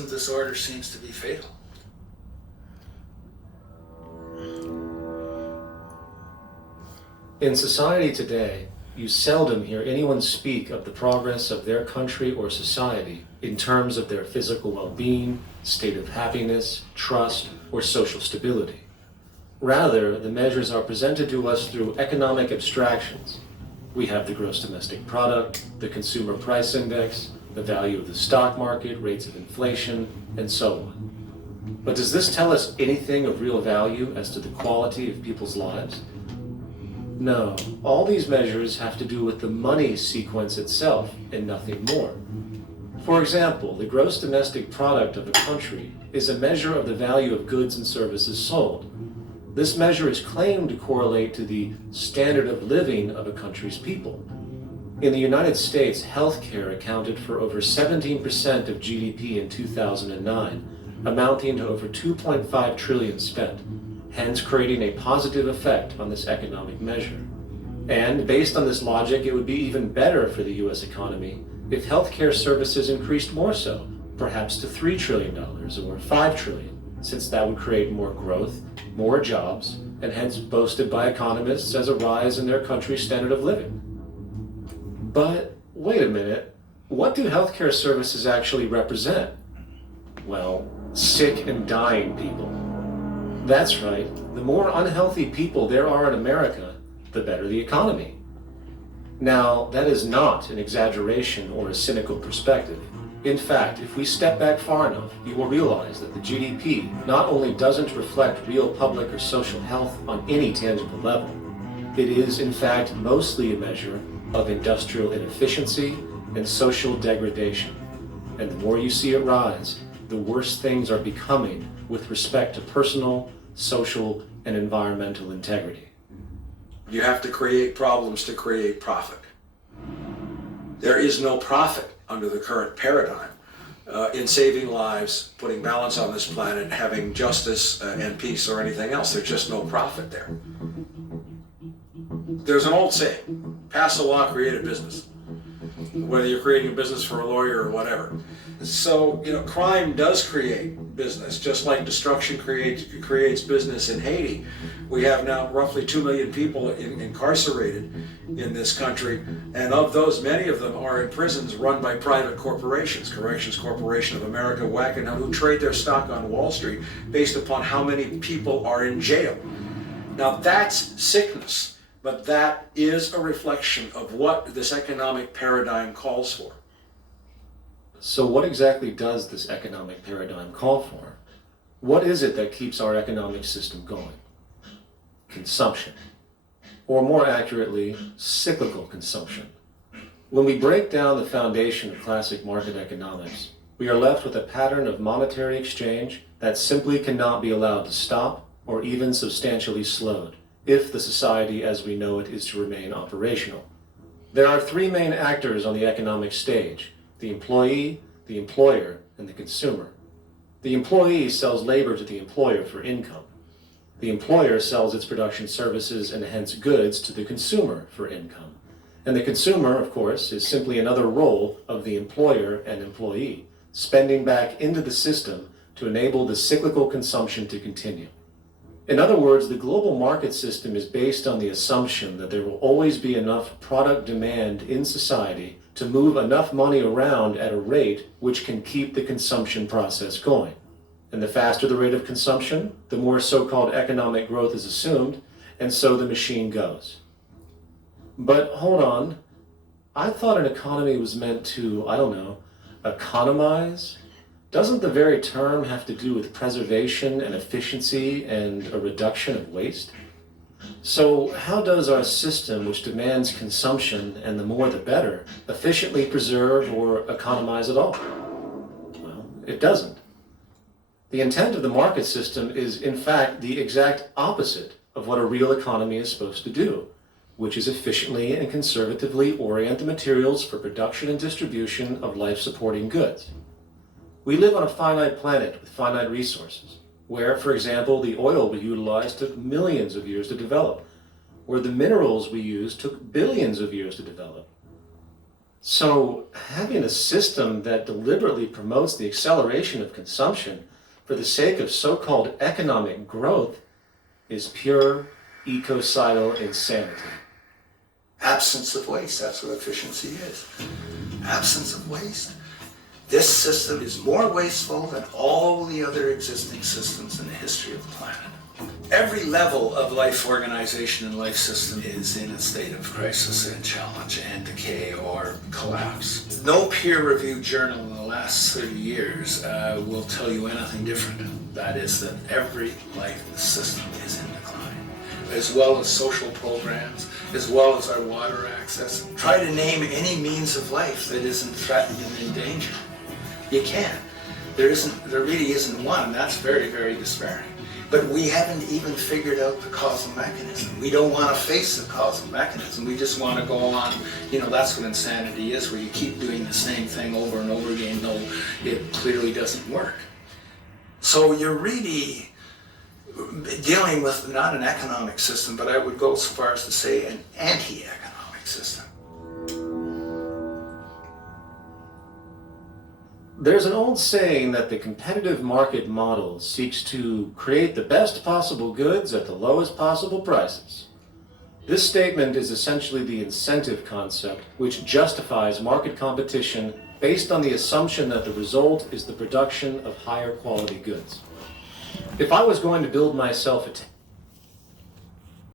and disorder seems to be fatal. In society today, you seldom hear anyone speak of the progress of their country or society in terms of their physical well-being, state of happiness, trust, or social stability. Rather, the measures are presented to us through economic abstractions. We have the gross domestic product, the consumer price index, the value of the stock market, rates of inflation, and so on. But does this tell us anything of real value as to the quality of people's lives? No, all these measures have to do with the money sequence itself and nothing more. For example, the gross domestic product of a country is a measure of the value of goods and services sold. This measure is claimed to correlate to the standard of living of a country's people. In the United States, healthcare accounted for over 17% of GDP in 2009, amounting to over $2.5 trillion spent, hence creating a positive effect on this economic measure. And based on this logic, it would be even better for the US economy if healthcare services increased more so, perhaps to $3 trillion or $5 trillion, since that would create more growth, more jobs, and hence boasted by economists as a rise in their country's standard of living. But wait a minute, what do healthcare services actually represent? Well, sick and dying people. That's right, the more unhealthy people there are in America, the better the economy. Now, that is not an exaggeration or a cynical perspective. In fact, if we step back far enough, you will realize that the GDP not only doesn't reflect real public or social health on any tangible level, it is in fact mostly a measure of industrial inefficiency and social degradation. And the more you see it rise, the worse things are becoming with respect to personal, social, and environmental integrity. You have to create problems to create profit. There is no profit under the current paradigm in saving lives, putting balance on this planet, having justice and peace or anything else. There's just no profit there. There's an old saying, pass a law, create a business. Whether you're creating a business for a lawyer or whatever. So, crime does create business, just like destruction creates business in Haiti. We have now roughly 2 million people incarcerated in this country, and of those, many of them are in prisons run by private corporations, Corrections Corporation of America, Wackenhut, who trade their stock on Wall Street based upon how many people are in jail. Now that's sickness, but that is a reflection of what this economic paradigm calls for. So what exactly does this economic paradigm call for? What is it that keeps our economic system going? Consumption. Or more accurately, cyclical consumption. When we break down the foundation of classic market economics, we are left with a pattern of monetary exchange that simply cannot be allowed to stop or even substantially slowed if the society as we know it is to remain operational. There are three main actors on the economic stage: the employee, the employer, and the consumer. The employee sells labor to the employer for income. The employer sells its production services and hence goods to the consumer for income. And the consumer, of course, is simply another role of the employer and employee, spending back into the system to enable the cyclical consumption to continue. In other words, the global market system is based on the assumption that there will always be enough product demand in society to move enough money around at a rate which can keep the consumption process going. And the faster the rate of consumption, the more so-called economic growth is assumed, and so the machine goes. But hold on, I thought an economy was meant to, economize? Doesn't the very term have to do with preservation and efficiency and a reduction of waste? So how does our system, which demands consumption and the more the better, efficiently preserve or economize at all? Well, it doesn't. The intent of the market system is, in fact, the exact opposite of what a real economy is supposed to do, which is efficiently and conservatively orient the materials for production and distribution of life-supporting goods. We live on a finite planet with finite resources, where, for example, the oil we utilize took millions of years to develop, where the minerals we use took billions of years to develop. So, having a system that deliberately promotes the acceleration of consumption for the sake of so-called economic growth is pure ecocidal insanity. Absence of waste, that's what efficiency is. Absence of waste. This system is more wasteful than all the other existing systems in the history of the planet. Every level of life organization and life system is in a state of crisis and challenge and decay or collapse. No peer-reviewed journal in the last 30 years will tell you anything different. That is that every life system is in decline, as well as social programs, as well as our water access. Try to name any means of life that isn't threatened and in danger. You can't. There really isn't one, and that's very, very despairing. But we haven't even figured out the causal mechanism. We don't want to face the causal mechanism. We just want to go on, that's what insanity is, where you keep doing the same thing over and over again, though it clearly doesn't work. So you're really dealing with not an economic system, but I would go so far as to say an anti-economic system. There's an old saying that the competitive market model seeks to create the best possible goods at the lowest possible prices. This statement is essentially the incentive concept, which justifies market competition based on the assumption that the result is the production of higher quality goods. If I was going to build myself